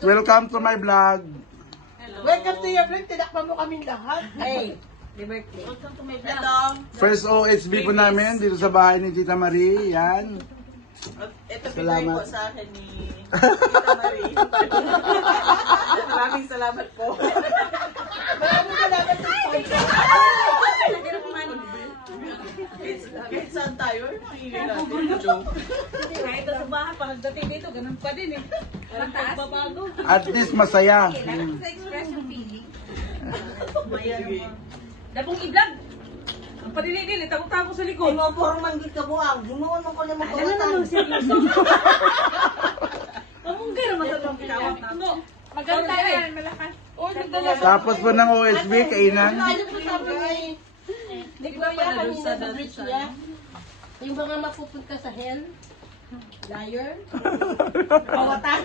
Welcome to my vlog. Welcome to your vlog. Tinakpan mo kaming lahat. Hey, the birthday. Welcome to my vlog. First OHB po namin dito sa bahay ni Tita Marie. Yan. Ito Salamat. bigay po sa akin ni Tita Marie. Maraming salamat po. Maraming salamat sa sponsor. Kahit saan tayo, hingin natin. Joke. Kahit sa bahay, pagdating dito, ganun pa din eh. Walang pagbabago. At least masaya. Sa express yung feeling. Sige. Dabong i-vlog. Ang paninigil, tago-tago sa likod. Mo porong manggit ka buwang. Hinuon mo ko na Ano magkawatan. naman seryoso? Mamungkay naman sa itong pinawat na ito. Maganda yan, malakas. Tapos po ng OHB, kainan. Ano po sabi nga eh. Di ba yan kanina sa bridge niya? Yung mga mapupunta sa hell. Liar. Kawatan.